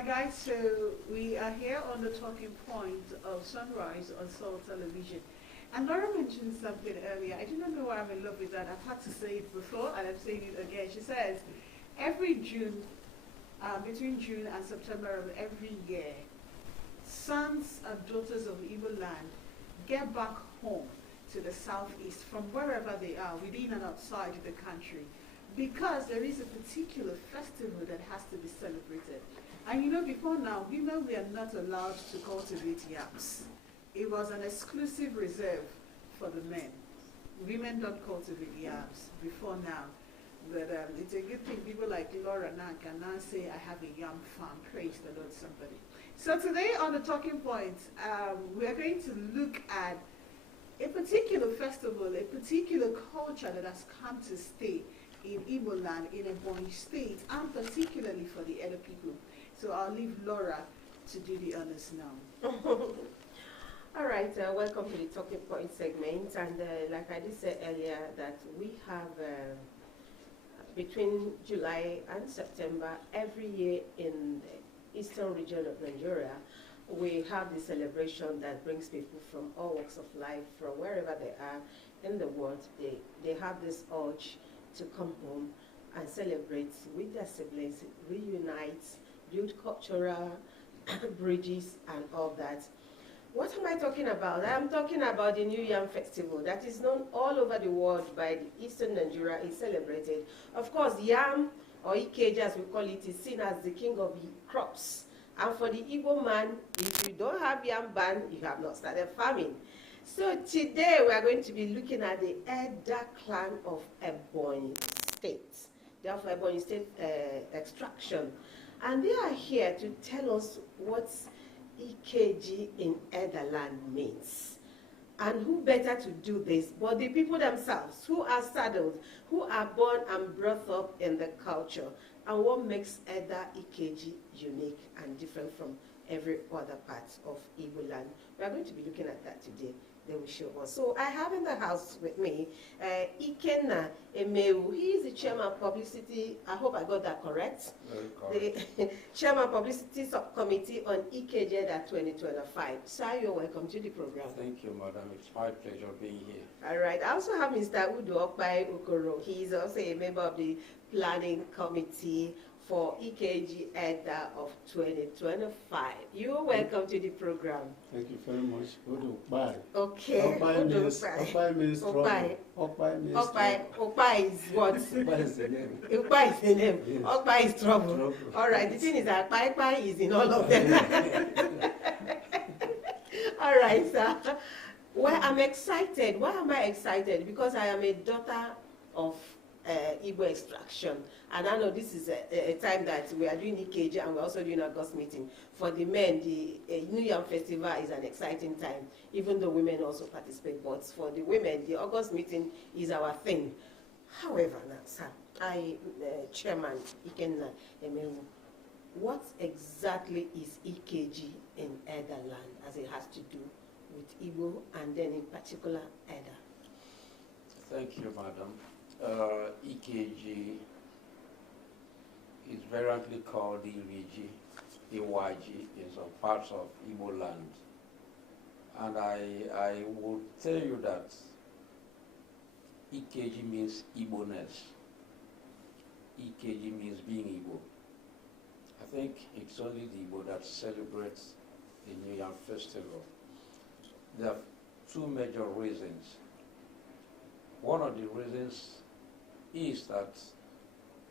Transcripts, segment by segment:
Alright guys, so we are here on the talking point of Sunrise on Soul Television. And Laura mentioned something earlier. I do not know why I'm in love with that. I've had to say it before and I'm saying it again. She says, every June, between June and September of every year, sons and daughters of Igbo land get back home to the southeast from wherever they are, within and outside the country, because there is a particular festival that has to be celebrated. And you know, before now, women were not allowed to cultivate yams. It was an exclusive reserve for the men. Women don't cultivate yams before now. But it's a good thing people like Laura now can now say, I have a yam farm. Praise the Lord, somebody. So today on the talking point, we are going to look at a particular festival, a particular culture that has come to stay in Igbo land, in Ebonyi state, and particularly for the other people. So I'll leave Laura to do the honors now. All right, welcome to the Talking Point segment. And like I did say earlier, that we have between July and September, every year in the eastern region of Nigeria, we have the celebration that brings people from all walks of life, from wherever they are in the world. They have this urge to come home and celebrate with their siblings, reunite, build cultural bridges and all that. What am I talking about? I'm talking about the New Yam Festival that is known all over the world by the Eastern Nigeria. Is celebrated. Of course, yam, or Ikeja as we call it, is seen as the king of the crops. And for the Igbo man, if you don't have yam ban, you have not started farming. So today we are going to be looking at the Eda clan of Ebonyi State. They are for Ebonyi State extraction. And they are here to tell us what EKG in Eda land means. And who better to do this but the people themselves, who are saddled, who are born and brought up in the culture, and what makes Eda EKG unique and different from every other part of Igbo land. We are going to be looking at that today. They will show us. So I have in the house with me Ikenna Emewu. He is the chairman of publicity. I hope I got that correct. Very correct. The chairman of publicity subcommittee on EKJ 2025. Sir, you're welcome to the program. Thank you, madam. It's my pleasure being here. All right. I also have Mr. Udo Okpai Okoro. He is also a member of the planning committee for EKG EDA of 2025. You're welcome to the program. Thank you very much. Bye. Okay. Okpai means trouble. Okpai is what? Okpai is the name. Okpai is the name. Yes. Okpai is trouble. All right. The thing is that Okpai is in all of them. All right, sir. Well, I'm excited. Why am I excited? Because I am a daughter of Igbo extraction, and I know this is a time that we are doing EKG and we're also doing August meeting. For the men, the New Yam Festival is an exciting time, even though women also participate. But for the women, the August meeting is our thing. However, now, sir, Chairman Ikenna Emewu, what exactly is EKG in Eda land, as it has to do with Igbo and then in particular Eda? Thank you, madam. EKG is variantly called Iriji, Iwaji in some parts of Igbo land. And I will tell you that EKG means Igbo-ness. EKG means being Igbo. I think it's only the Igbo that celebrates the New Yam Festival. There are two major reasons. One of the reasons is that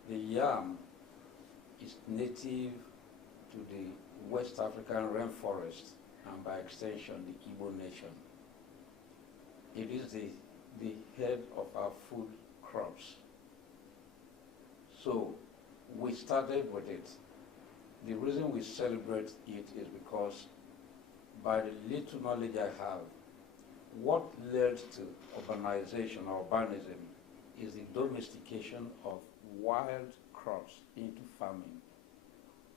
the yam is native to the West African rainforest and by extension the Igbo nation. It is the head of our food crops. So we started with it. The reason we celebrate it is because by the little knowledge I have, what led to urbanization or urbanism is the domestication of wild crops into farming.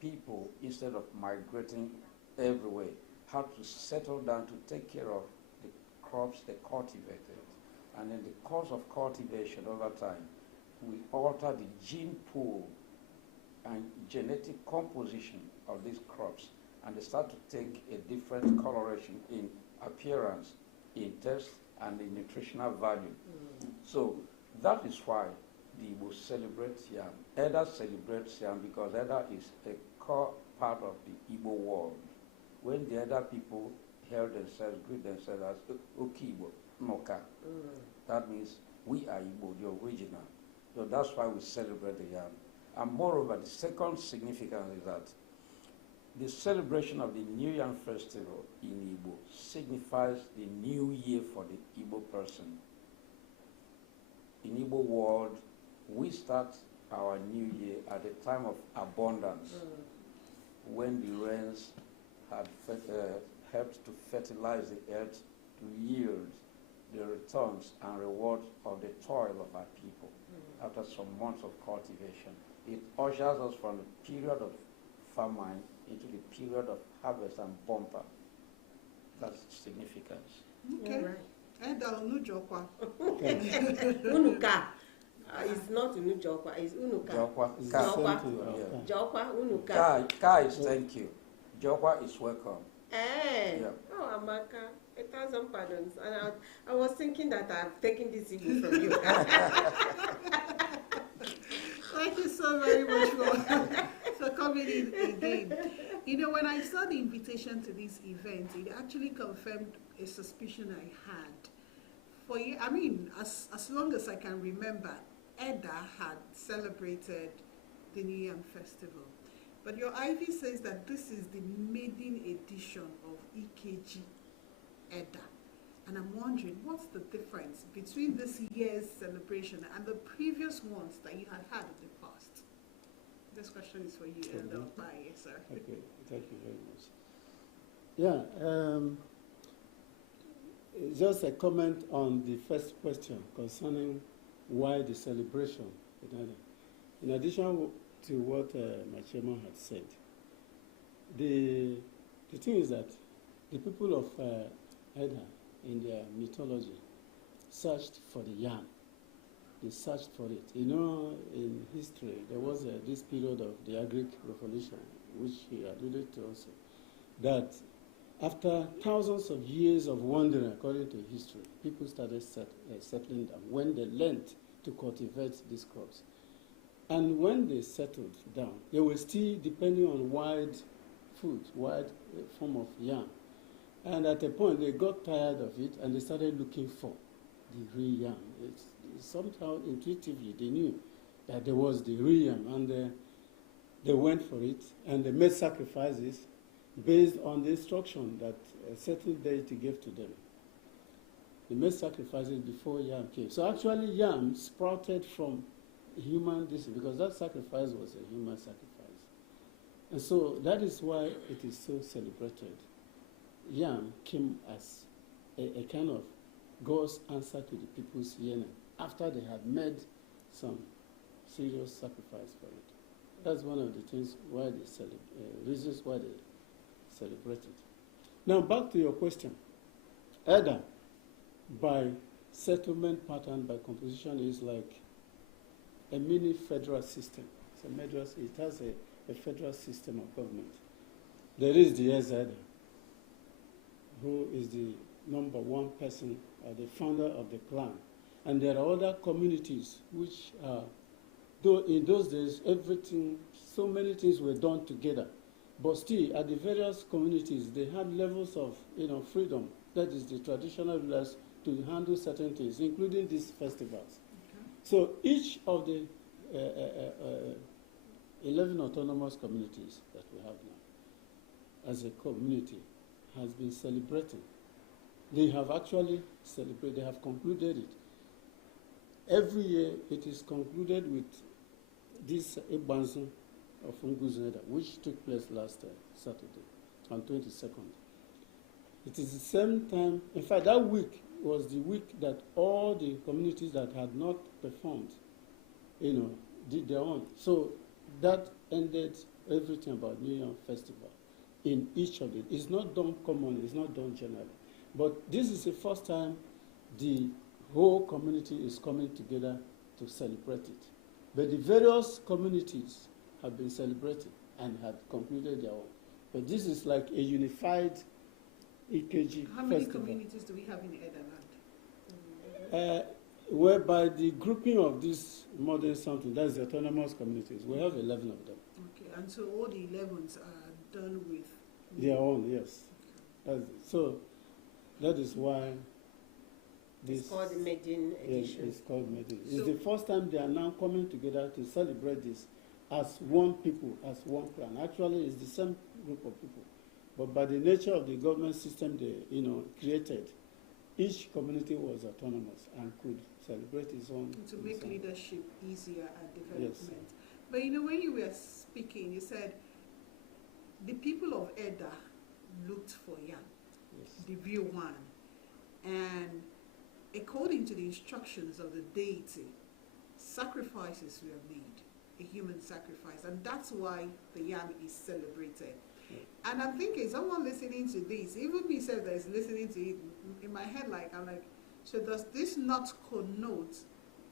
People, instead of migrating everywhere, had to settle down to take care of the crops they cultivated. And in the course of cultivation over time, we alter the gene pool and genetic composition of these crops, and they start to take a different coloration in appearance, in taste, and in nutritional value. So that is why the Igbo celebrate yam. Eda celebrates yam because Eda is a core part of the Igbo world. When the Eda people hail themselves, greet themselves as Okibo, Noka, that means we are Igbo, the original. So that's why we celebrate the yam. And moreover, the second significance is that the celebration of the New Yam Festival in Igbo signifies the new year for the Igbo person. In Igbo world, we start our new year at a time of abundance, when the rains had helped to fertilize the earth to yield the returns and rewards of the toil of our people after some months of cultivation. It ushers us from the period of famine into the period of harvest and bumper. That's significance. Okay. And Unujokwa. Unuka. It's not Unujokwa, it's Unuka. Jokwa. Jokwa, Unuka. Ka is thank you. Jokwa is welcome. Yeah. Oh, Amaka, 1,000 pardons. And I was thinking that I've taken this Igbo from you. Thank you so very much for coming in again. You know, when I saw the invitation to this event, it actually confirmed a suspicion I had. For you, I mean, as long as I can remember, Eda had celebrated the New Yam Festival. But your Ivy says that this is the maiden edition of EKG Eda. And I'm wondering, what's the difference between this year's celebration and the previous ones that you had in the past? This question is for you, Elder Bye, sir. Okay, thank you very much. Yeah, just a comment on the first question concerning why the celebration. In addition to what my chairman had said, the thing is that the people of Eda, in their mythology, searched for the yam. They searched for it. You know, in history, there was this period of the Agric Revolution, which he alluded to also, that after thousands of years of wandering, according to history, people started settling down when they learned to cultivate these crops. And when they settled down, they were still depending on wild food, wild form of yam. And at a point, they got tired of it, and they started looking for the real yam. It's somehow intuitively, they knew that there was the real yam, and they went for it, and they made sacrifices based on the instruction that a certain deity gave to them. They made sacrifices before yam came. So actually, yam sprouted from human disease, because that sacrifice was a human sacrifice. And so that is why it is so celebrated. Yam came as a kind of God's answer to the people's yearning after they had made some serious sacrifice for it. That's one of the things why they reasons why they celebrate it. Now back to your question. Eda, by settlement pattern, by composition, is like a mini federal system. It has a federal system of government. There is the Eda, who is the number one person, the founder of the clan. And there are other communities which, though in those days, so many things were done together. But still, at the various communities, they had levels of freedom. That is the traditional rulers to handle certain things, including these festivals. Okay. So each of the 11 autonomous communities that we have now, as a community, has been celebrating. They have actually celebrated, they have concluded it. Every year it is concluded with this Ebonyi of Nguzeda, which took place last Saturday, on 22nd. It is the same time, in fact that week was the week that all the communities that had not performed, did their own. So that ended everything about New Year Festival. In each of it. It's not done commonly, it's not done generally. But this is the first time the whole community is coming together to celebrate it. But the various communities have been celebrating and had concluded their own. But this is like a unified EKG How many festival. communities do we have in Edaland? Whereby the grouping of this modern something, that's the autonomous communities, we have 11 of them. Okay, and so all the 11s are done with Their own, yes. So that is why this It's called the Medin edition. is called Medin. So It's the first time they are now coming together to celebrate this as one people, as one clan. Actually, it's the same group of people, but by the nature of the government system they created, each community was autonomous and could celebrate its own. to make leadership easier and development. Yes. But when you were speaking, you said the people of Eda looked for yam, Yes. the real one, and according to the instructions of the deity, sacrifices were made, a human sacrifice, and that's why the yam is celebrated. Yeah. And I'm thinking, someone listening to this, even me self that is listening to it, in my head, I'm like, so does this not connote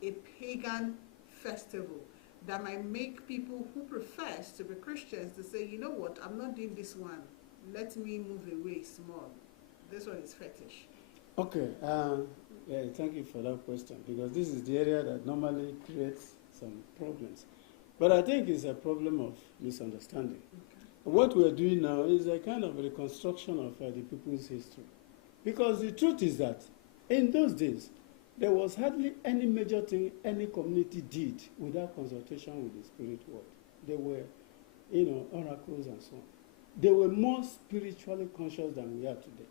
a pagan festival that might make people who profess to be Christians to say, you know what, I'm not doing this one, let me move away small. This one is fetish. Okay, thank you for that question, because this is the area that normally creates some problems. But I think it's a problem of misunderstanding. Okay. What we're doing now is a kind of reconstruction of the people's history. Because the truth is that in those days, there was hardly any major thing any community did without consultation with the spirit world. They were, oracles and so on. They were more spiritually conscious than we are today.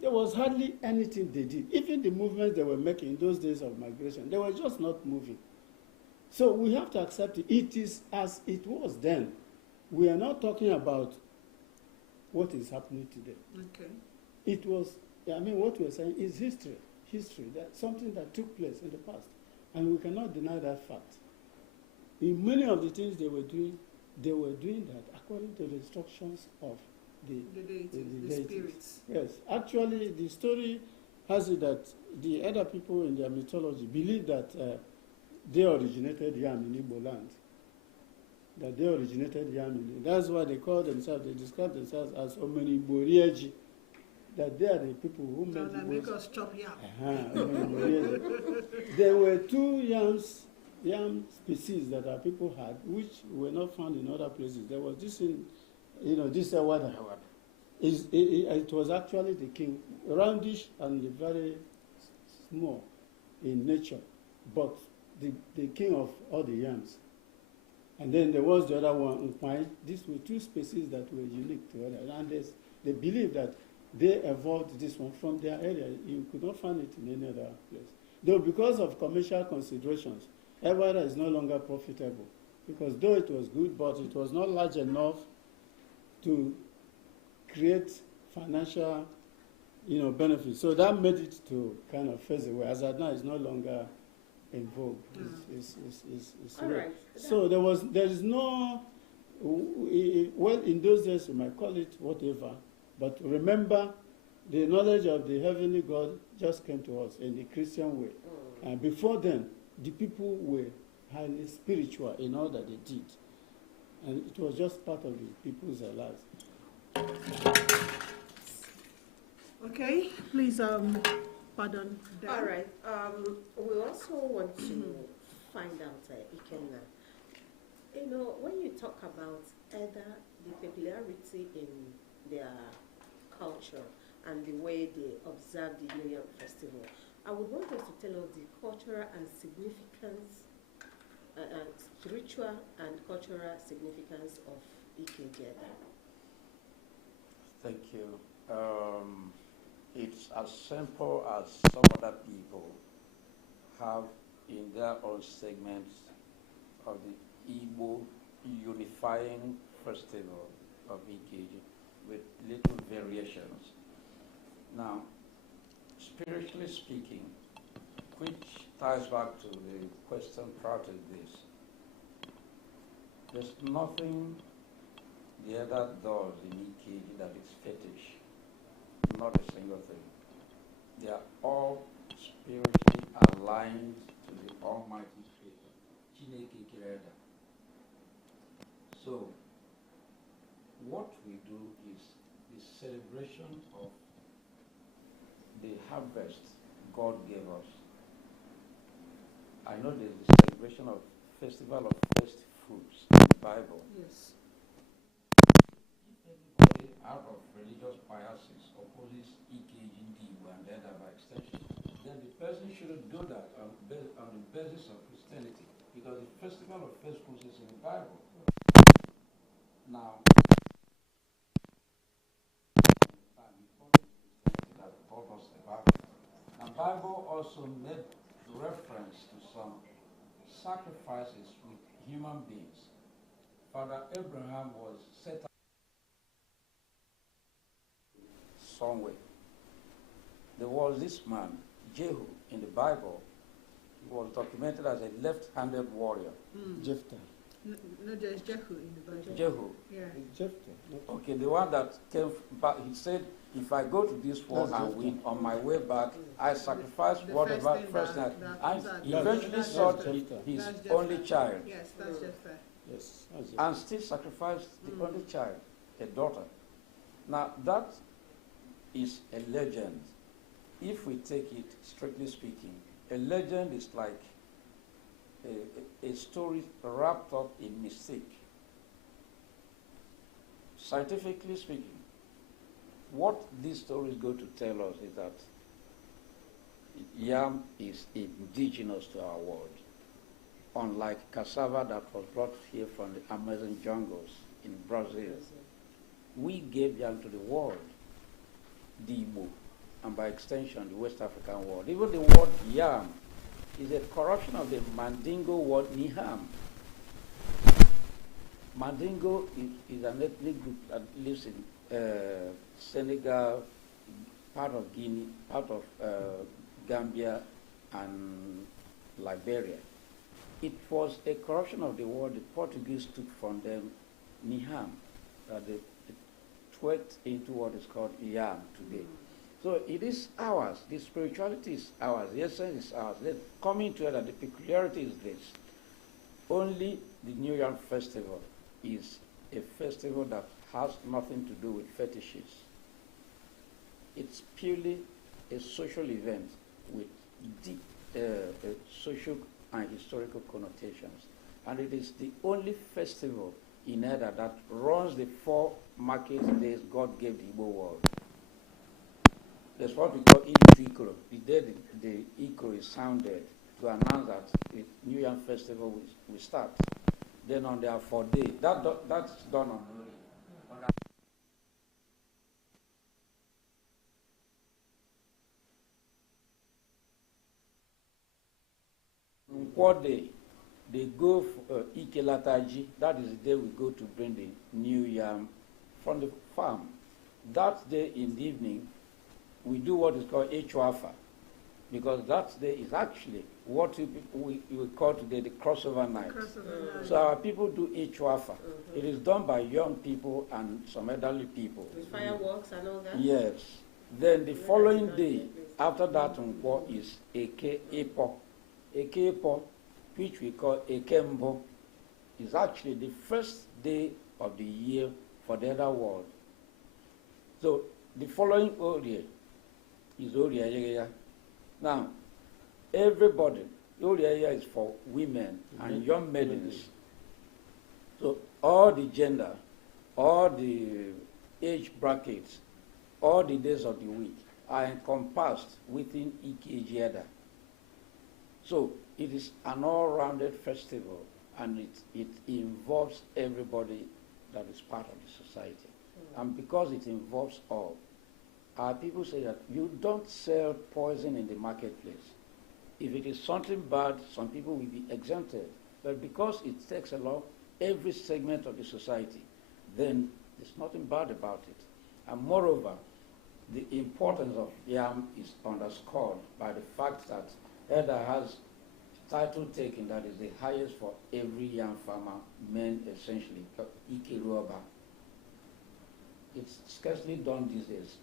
There was hardly anything they did. Even the movements they were making in those days of migration, they were just not moving. So we have to accept it. It is as it was then. We are not talking about what is happening today. Okay. It was, what we're saying is history, that's something that took place in the past. And we cannot deny that fact. In many of the things they were doing that according to the instructions of the deities, the deities. spirits. Yes, actually the story has it that the other people in their mythology believe that they originated yam in Igbo land. That's why they describe themselves as Omeniborieji, that they are the people who Make us chop yam. There were two yam species that our people had, which were not found in other places. There was this this Awada. It was actually the king, roundish and very small in nature, but the king of all the yams. And then there was the other one, Nkpai. These were two species that were unique to others. And they believe that they evolved this one from their area. You could not find it in any other place. Though because of commercial considerations, Ewara is no longer profitable. Because though it was good, but it was not large enough to create financial benefits. So that made it to kind of phase away. As at now, it's no longer in vogue. It's All right. So there is no, well, in those days we might call it whatever, but remember the knowledge of the heavenly God just came to us in the Christian way. And before then, the people were highly spiritual in all that they did. And it was just part of the people's lives. Okay, please, pardon. Dan. All right. We also want to find out, Ikenna, when you talk about either the peculiarity in their culture and the way they observe the New Year festival, I would want us to tell us the cultural and significance, spiritual and cultural significance of Ikejeda. Thank you. It's as simple as some other people have in their own segments of the Igbo unifying festival of Ikeji with little variations. Now, spiritually speaking, which ties back to the question prior to this, there's nothing the other does in Ikeji that is fetish. Not a single thing. They are all spiritually aligned to the Almighty Creator, Chineke Creator. So, what we do is the celebration of the harvest God gave us. I know there's the celebration of Festival of First Fruits in the Bible. Yes. If anybody out of religious biases opposes EKG and then by extension, then the person shouldn't do that on the basis of Christianity, because the Festival of First Fruits is in the Bible. Now, that taught us about it. The Bible also made reference to some sacrifices with human beings. Father Abraham was set up somewhere. There was this man, Jehu, in the Bible. He was documented as a left-handed warrior. Jephthah. No, there's Jehu in the Bible. Jehu. Yeah. Jephthah. Okay, the one that came back, he said, if I go to this war and win, on my way back, I sacrifice The whatever first thing first that and comes out. he eventually That's saw Jephthah. his That's only Jephthah. child Yes, that's Jephthah. Yes. That's and still sacrificed the only child, a daughter. Now that is a legend. If we take it strictly speaking, a legend is like a story wrapped up in mystique. Scientifically speaking, what these stories go to tell us is that yam is indigenous to our world, unlike cassava that was brought here from the Amazon jungles in Brazil. We gave yam to the world, the Igbo, and by extension the West African world. Even the word yam is a corruption of the Mandingo word niham. Mandingo is an ethnic group that lives in Senegal, part of Guinea, part of Gambia, and Liberia. It was a corruption of the word the Portuguese took from them, niham, that they tweaked into what is called yam today. So it is ours. The spirituality is ours. The essence is ours. Then coming to it, the peculiarity is this: only the New Yam Festival is a festival that has nothing to do with fetishes. It's purely a social event with deep social and historical connotations. And it is the only festival in Eda that runs the 4 market days God gave the Igbo world. That's what we call Ikoro. The day the Ikoro is sounded to announce that the New Yam Festival will start. Then on their 4 days, that's done on What day they go for Ikelataji, that is the day we go to bring the new yam from the farm. That day in the evening, we do what is called Echwafa, because that day is actually what we call today the crossover night. So our people do Echwafa. It is done by young people and some elderly people. With fireworks and all that? Yes. Then the following day, after that Nkwo, is Eke Epo. Eke Epo, which we call Ekembo, is actually the first day of the year for the other world. So the following Orie is Orie. Now, everybody, Orie is for women and young maidens. So all the gender, all the age brackets, all the days of the week are encompassed within Ikejieda. So it is an all-rounded festival, and it involves everybody that is part of the society. And because it involves all, our people say that you don't sell poison in the marketplace. If it is something bad, some people will be exempted. But because it takes along every segment of the society, then there's nothing bad about it. And moreover, the importance of yam is underscored by the fact that Eda has title taken that is the highest for every yam farmer, men essentially, Ikeruoba. It's scarcely done these days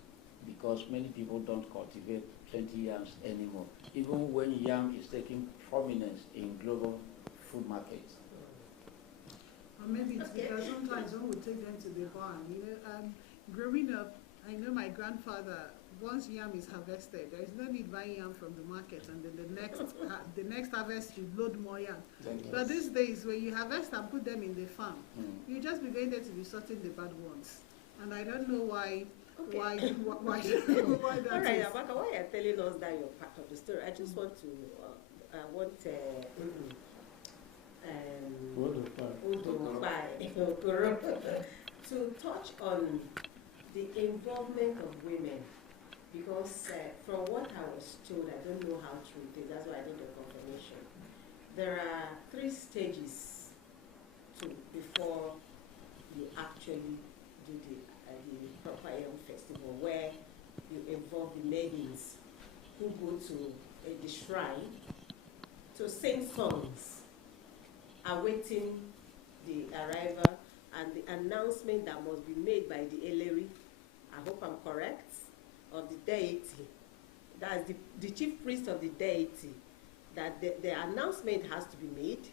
because many people don't cultivate 20 yams anymore, even when yam is taking prominence in global food markets. Or maybe it's Okay. because sometimes one would take them to the barn. Growing up, I know my grandfather. Once yam is harvested, there is no need buying yam from the market, and then the next harvest you load more yam. But these days, when you harvest and put them in the farm, you just be going there to be sorting the bad ones. And I don't know why. Okay. Why why that All right, is. Amaka, while you're telling us that you're part of the story, I just want to to touch on the involvement of women, because from what I was told, I don't know how true it is, that's why I need the confirmation. There are 3 stages before you actually do the proper Yam festival, where you involve the maidens who go to the shrine to sing songs awaiting the arrival and the announcement that must be made by the Eleri, I hope I'm correct, of the deity. That's the chief priest of the deity, that the announcement has to be made.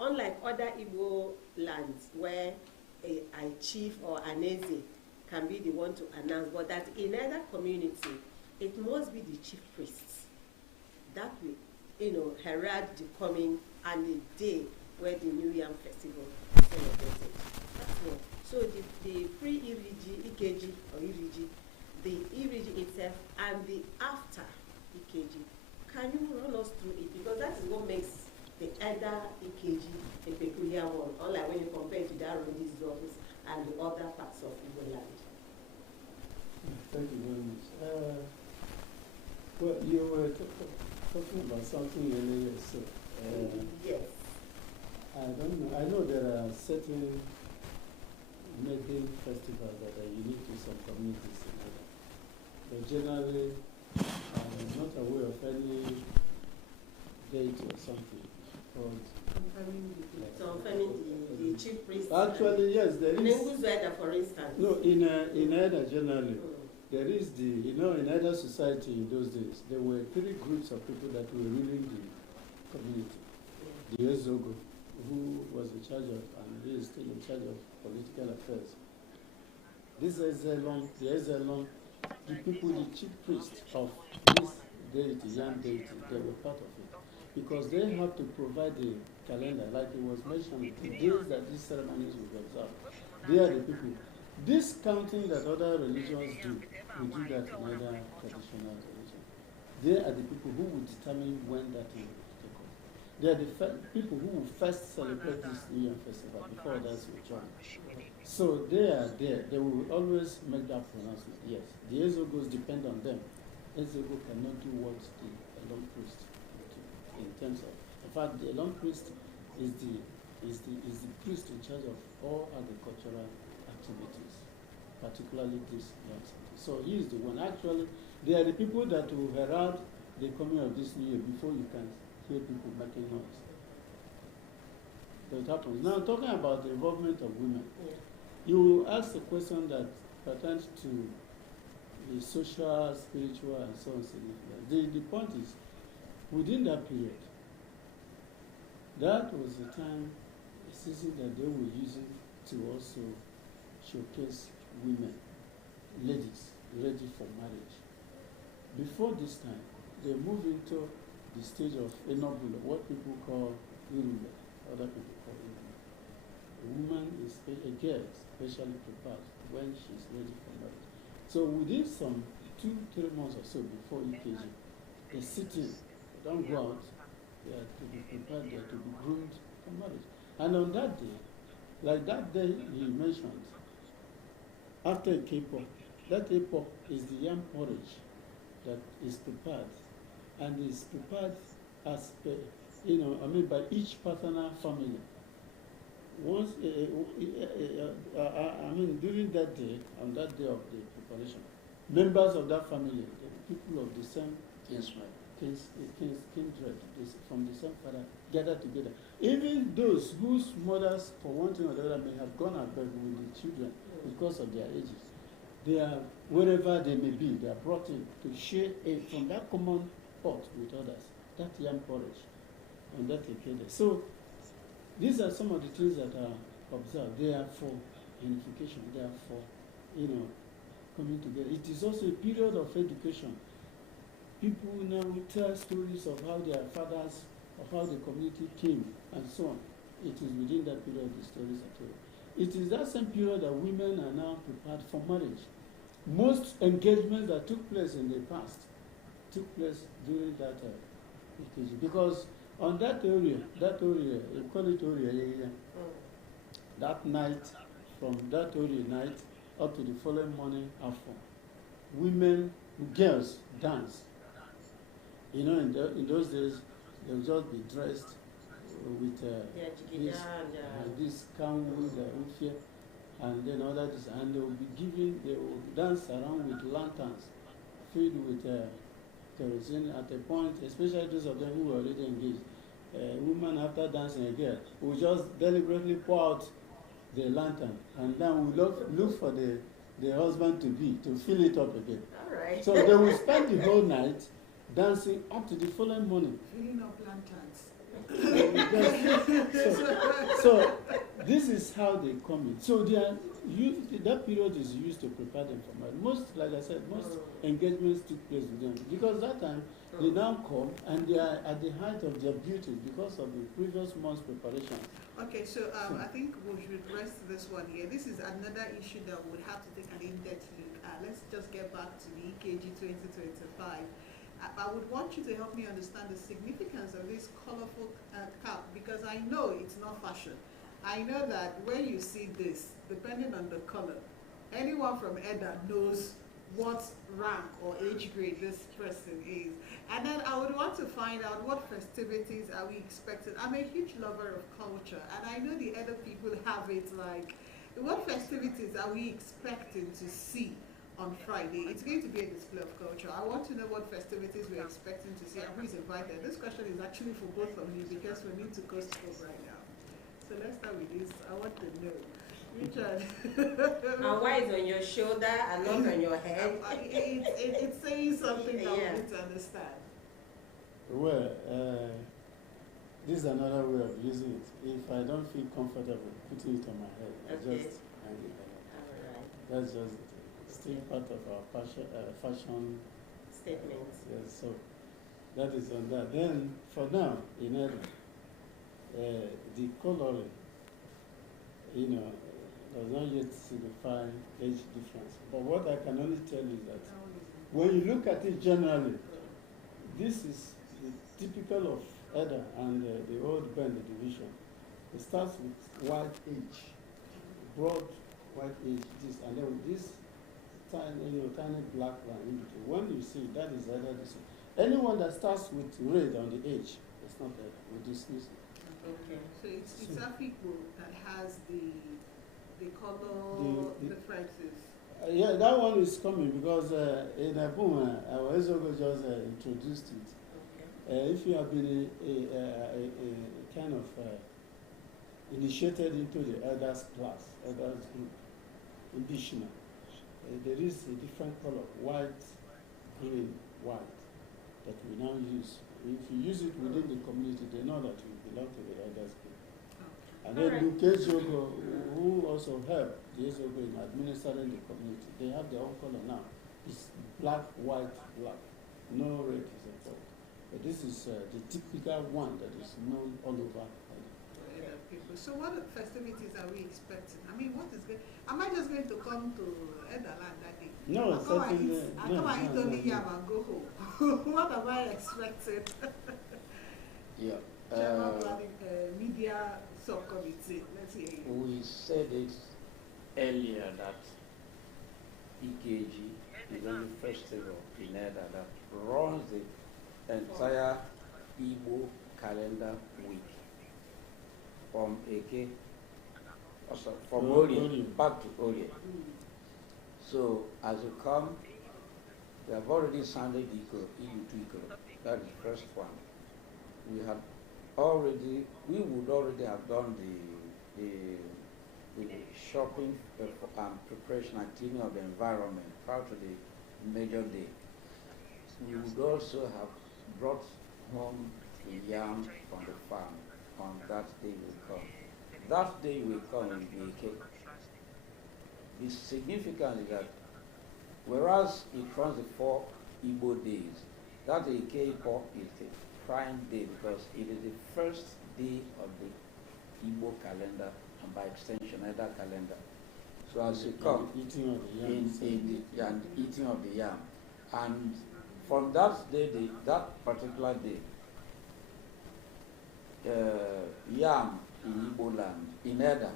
Unlike other Igbo lands where a chief or an eze can be the one to announce, but that in either community, it must be the chief priests that will, herald the coming and the day where the New Yam Festival is celebrated. That's one. So the pre-Iriji, Ikeji or Iriji, the Iriji itself, and the after Ikeji. Can you run us through it? Because that is what makes the elder Ikeji a peculiar one, unlike when you compare it to the Arodi's office and the other parts of Igbo land. Thank you very much. Well, you were talking about something earlier, so Yes. I don't know. I know there are certain maiden festivals that are unique to some communities, but generally, I'm not aware of any date or something called. So, the chief priest. Actually, yes, there is. Nenguzueda, for instance. No, in Eda generally, there is in Eda society in those days, there were 3 groups of people that were ruling the community. The Ezogo, who was in charge of, and he is still in charge of political affairs. This Ezelon, the Ezelon, the people, the chief priests of this deity, Yam deity, they were part of it. Because they have to provide the calendar, like it was mentioned, the days that these ceremonies will be observed. They are the people. This counting that other religions do, we do that in other traditional religions. They are the people who will determine when that will take off. They are the people who will first celebrate this New Year festival before others will join. So they are there. They will always make that pronouncement. Yes, the Ezogos depend on them. Ezogo cannot do what the Elon priest in terms of. In fact, the Elon priest is the priest in charge of all agricultural activities, particularly this young city. So he is the one. Actually, they are the people that will herald the coming of this new year before you can hear people making noise. So it happens. Now, talking about the involvement of women, you asked a question that pertains to the social, spiritual, and so on. The point is, within that period, that was the time, a season that they were using to also showcase women, ladies, ready for marriage. Before this time, they moved into the stage of enobulo, what people call irule, other people call irule. A woman is a girl specially prepared when she's ready for marriage. So within some 2-3 months or so before EKG, they sit in, they don't go out, they are to be prepared, they are to be groomed for marriage. And on that day, like that day he mentioned, after a K-pop, that K-pop is the yam porridge that is prepared, and is prepared as per, by each partner family. Once, during that day, on that day of the preparation, members of that family, the people of the same kindred, from the same father, gather together. Even those whose mothers, for one thing or the other, may have gone abroad with the children because of their ages, they are, wherever they may be, they are brought in to share from that common pot with others, that yam porridge, and that together. So these are some of the things that are observe, they are for unification, they are for, coming together. It is also a period of education. People now will tell stories of how their fathers, of how the community came, and so on. It is within that period the stories are told. It is that same period that women are now prepared for marriage. Most engagements that took place in the past took place during that occasion. Because on that area, you call it area, that night, from that area night up to the following morning after, women, girls dance. In those days, they would just be dressed with this kanwu, and then other this, and they will dance around with lanterns filled with kerosene at a point, especially those of them who were already engaged. Women, after dancing a girl, will just deliberately pour out the lantern, and then we look for the husband to fill it up again. All right. So they will spend the whole night dancing up to the following morning. Filling up lanterns. So this is how they come in. So that period is used to prepare them for marriage. Most, like I said, most engagements took place with them because that time they now come and they are at the height of their beauty because of the previous month's preparation. Okay, so I think we should rest this one here. This is another issue that we'll have to take an in-depth look at. Let's just get back to the EKG 2025. I would want you to help me understand the significance of this colorful cap, because I know it's not fashion. I know that when you see this, depending on the color, anyone from EDA knows what rank or age grade this person is. And then I would want to find out what festivities are we expecting. I'm a huge lover of culture, and I know the other people have it like, what festivities are we expecting to see on Friday? It's going to be a display of culture. I want to know what festivities we're expecting to see and who is invited. This question is actually for both of you because we need to coast right now. So let's start with this. I want to know. Richard. And why is on your shoulder and not on your head? It's saying something that we need to understand. Well, this is another way of using it. If I don't feel comfortable putting it on my head, I just hang it. That's just still part of our fashion statements. Yes, so that is on that. Then for now, in Edinburgh, the coloring, does not yet signify age difference. But what I can only tell you is that when you look at it generally, this is typical of Edda and the old band division. It starts with white age, broad white age, this, and then with this tiny black line in between. When you see it, that is Edda. Anyone that starts with red on the edge, it's not Edda. We dismiss it. Okay, so it's Afikpo that has the color differences. Yeah, that one is coming because in Abuma, our Ezogo just introduced it. Okay. If you have been a kind of initiated into the elders class, elders group, in Bishna, there is a different color, white, green, white, that we now use. If you use it within the community, they know that you belong to the elders group. And then Luke Ezogo, who also helped the Ezogo in administering the community, they have their own color now. It's black, white, black. No red is involved. But this is the typical one that is known all over. People. So what festivities are we expecting? I mean, what is going? Am I just going to come to Edaland that day? No, certainly. I come and eat only yam and go home. What am I expecting? Yeah. Media subcommittee. Let's hear you. We said it earlier that EKG is only festival in Eda that runs the entire Igbo calendar week. From Eke, from Orie back to Orie. So as you come, we have already sounded Iko, Iko. That is the first one. We would already have done the shopping and preparation and cleaning of the environment prior to the major day. We would also have brought home the yam from the farm. On that day will come. that day will come and be a cake. The significance is that whereas it runs the 4 Igbo days, that Eke-Ipo is the prime day because it is the first day of the Igbo calendar and by extension other calendar. So as you come, eating of the yam, eating of the yam, and from that day, that particular day, yam in Igbo land, in Eda,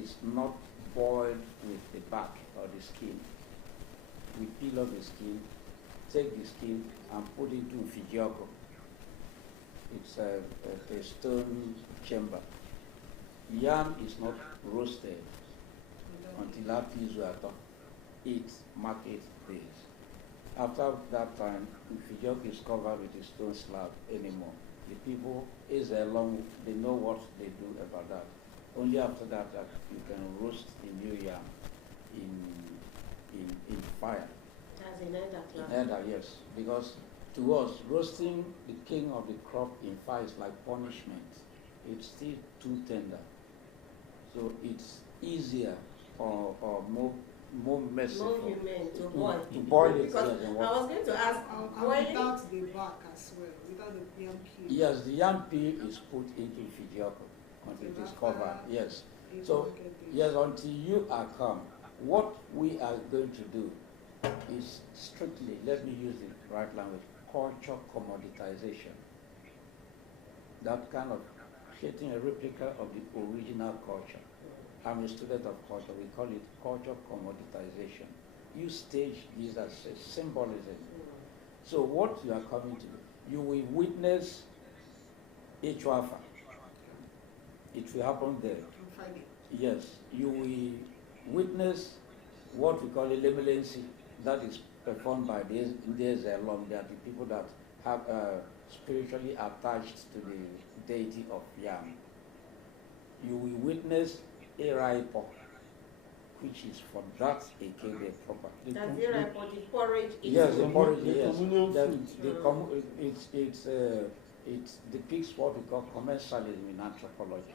is not boiled with the back or the skin. We peel off the skin, take the skin and put it into Fijioko. It's a stone chamber. Yam is not roasted until after Izuato, 8 market days. After that time, Fijioko is covered with a stone slab anymore. The people is along, they know what they do about that. Only after that you can roast the new yam in fire. As in Eda. In Eda, yes. Because to us, roasting the king of the crop in fire is like punishment. It's still too tender. So it's easier or more merciful. More humane to boil. To boil it. Because yes, I was going to ask, without the bark as well, without the yam peel. yes, the yam peel is put into Fijioko until it is covered. Yes. So, yes, until you are come, what we are going to do is strictly, let me use the right language, culture commoditization. That kind of creating a replica of the original culture. I'm a student of culture, we call it culture commoditization. You stage these as a symbolism. So what you are coming to do, you will witness Ichwafa. It will happen there. Yes, you will witness what we call Elemelensi, that is performed by the alum. They are the people that have spiritually attached to the deity of Yam. You will witness Eraipo, which is from that Ekebe proper. that's Eraipo, the porridge. Yes, the porridge, yes. Communion It depicts what we call commensalism in anthropology.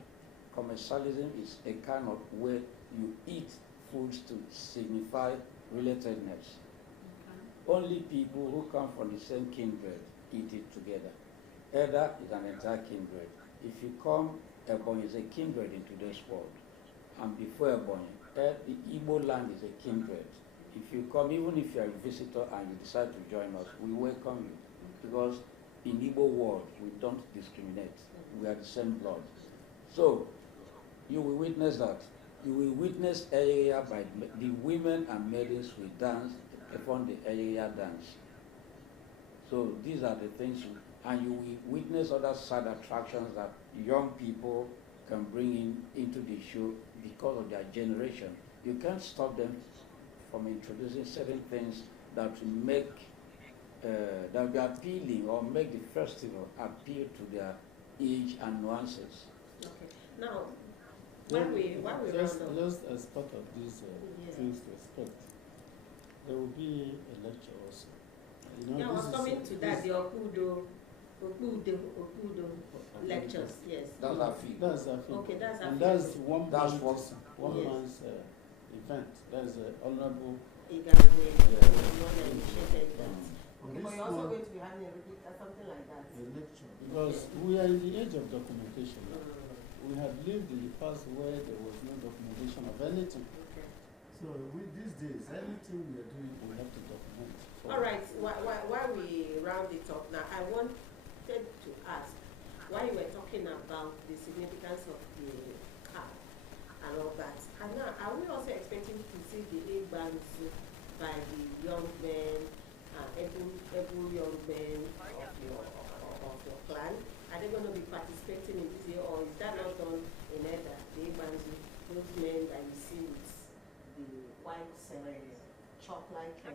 Commensalism is a kind of way you eat foods to signify relatedness. Only people who come from the same kindred eat it together. Eda is an entire kindred. If you come, Ebonyi is a kindred in today's world. And before Ebonyi, the Igbo land is a kindred. If you come, even if you are a visitor and you decide to join us, we welcome you. Because in Igbo world, we don't discriminate. We are the same blood. So, you will witness that. You will witness area by the women and maidens will dance upon the area dance. So these are the things, and you will witness other side attractions that young people can bring into the show because of their generation. You can't stop them from introducing certain things that will make that will be appealing or make the festival appeal to their age and nuances. Okay. Now, when we just round up, as part of these things to expect, there will be a lecture also. You know, yeah, I was coming to that, this- the Okudo lectures, yes. That's our fee. That's our thing. Okay, that's our And field. that's one That's month, what- one Yes. month's event. That's honorable. Igame, Yeah. one that initiated that. For Okay, this but you're also month, going to be having a replica, something like that. a lecture, because we are in the age of documentation now. We have lived in the past where there was no documentation of anything. Okay. So these days, anything we are doing, we have to document. All right, while we round it up now, I wanted to ask, while you were talking about the significance of the car and all that, and now, are we also expecting to see the EBBC by the young men, every young men of your clan? Are they going to be participating in this year, or is that not done in EDA, the EBBC, those men that you see with the white chalk-like So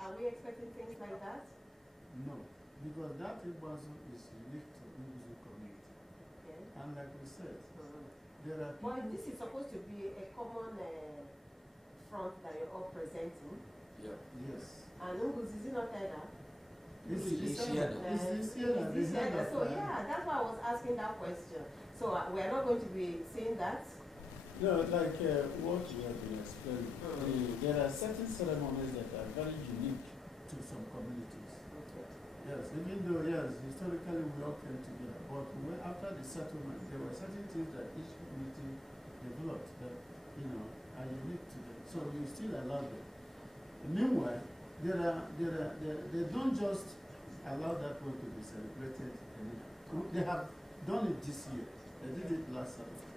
are we expecting things like that? No, because that Igbazo is unique to Igbazo community. Okay. And like we said, there are people. But this is supposed to be a common front that you're all presenting. Yeah. Yes. And Ungus, is it not either? It's here. So yeah, that's why I was asking that question. So we are not going to be seeing that. No, like what you have been explaining. There are certain ceremonies that are very unique to some communities. Okay. Yes, even though, yes, historically we all came together, but after the settlement, there were certain things that each community developed that, are unique to them. So you still allow them. Meanwhile, they don't just allow that one to be celebrated anyhow. They have done it this year. They did it last Saturday.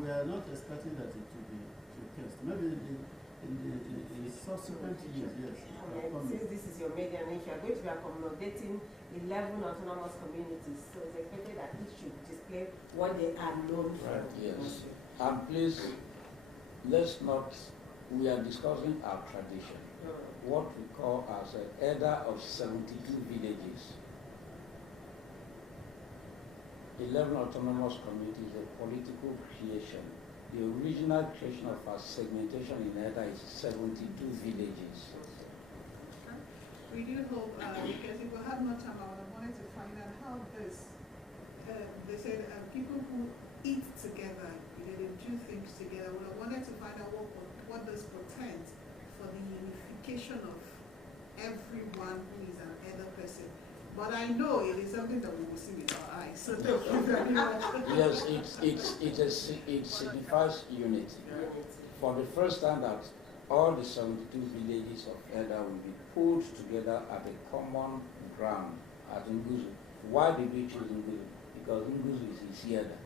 We are not expecting that it will be showcased. Maybe in the subsequent years, yes. Since this is your media and if you are going to be accommodating 11 autonomous communities, so it's expected that each should display what they are known for. Right, yes. And please, we are discussing our tradition, what we call as an Edda of 72 villages. 11 autonomous communities, a political creation. The original creation of our segmentation in Edda is 72 villages. We do hope, because if we had more time, I wanted to find out how this, they said people who eat together, they do things together. We wanted to find out what this portends for the unification of everyone who is an Edda person. But I know it is something that we will see with our eyes. So thank you very much. Yes, it signifies unity. For the first time that all the 72 villages of Edda will be pulled together at a common ground at Nguzu. Why did we choose Nguzu? Because Nguzu is Isieda.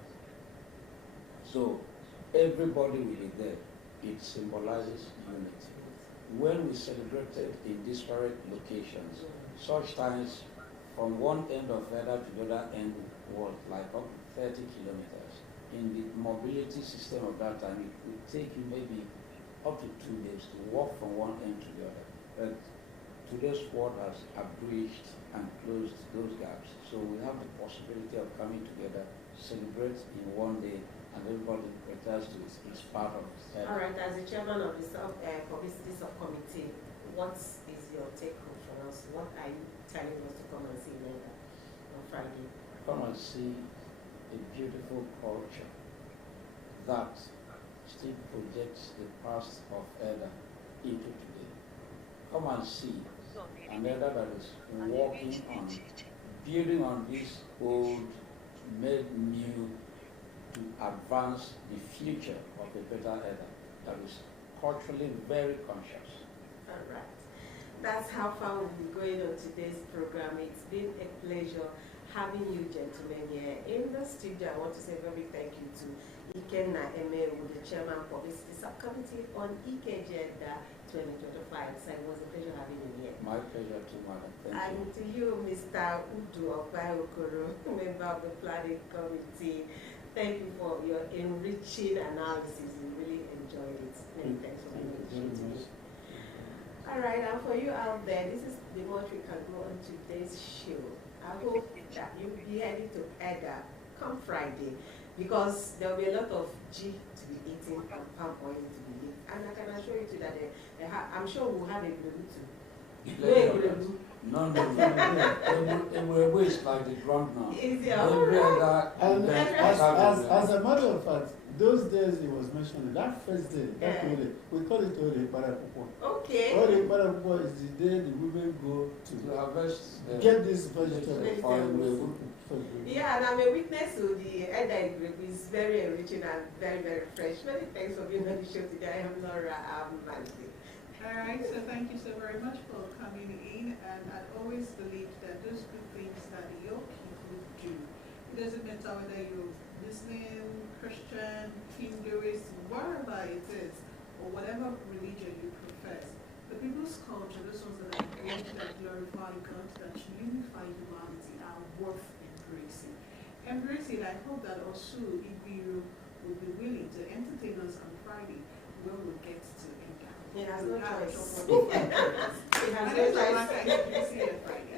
So everybody will be there. It symbolizes unity. When we celebrated in disparate locations, such times from one end of Edda to the other end was like up to 30 kilometers. In the mobility system of that time, it would take you maybe up to 2 days to walk from one end to the other. But today's world has abridged and closed those gaps. So we have the possibility of coming together, celebrate in one day, and everybody returns to its part of it. All right, as the chairman of the publicity subcommittee, what is your take home for us? What are you telling us to come and see later on Friday? Come and see a beautiful culture that still projects the past of Edda into today. Come and see an Edda that is working on building on this old, made new, to advance the future of a better Edda that is culturally very conscious. All right. That's how far we'll be going on today's program. It's been a pleasure having you gentlemen here in the studio. I want to say a very thank you to Ikenna Emeru, the chairman of publicity subcommittee on EKG 2025. So it was a pleasure having you here. My pleasure too, madam. Thank and you. to you, Mr. Udu Okoro, member of the planning committee. Thank you for your enriching analysis. We really enjoyed it. Many thanks for being with us. All right, and for you out there, this is the much we can go on today's show. I hope that you'll be heading to Edda come Friday, because there will be a lot of G to be eaten and palm oil to be lit. And I can assure you too that I'm sure we'll have a glue too. No. Ebonyi is like the ground now. And as a matter of fact, those days he was mentioning, that first day, that Ode, we call it Ode Parapupo. Okay. Ode Parapupo is the day the women go to harvest, get this vegetable. Yeah, and I'm a witness to the Edda grape. It's very enriching and very, very fresh. Many thanks for being on the show today. I am Laura Manzi. All right, so thank you so very much for coming in, and I always believe that those good things that your people do, it doesn't matter whether you're Muslim, Christian, Hinduist, whatever it is, or whatever religion you profess, the people's culture, those ones that are great, that glorify God, that unify humanity, are worth embracing. Embrace it. I hope that also Ibiru will be willing to entertain us on Friday when we get to India. He has no choice. He has no choice. See you Friday.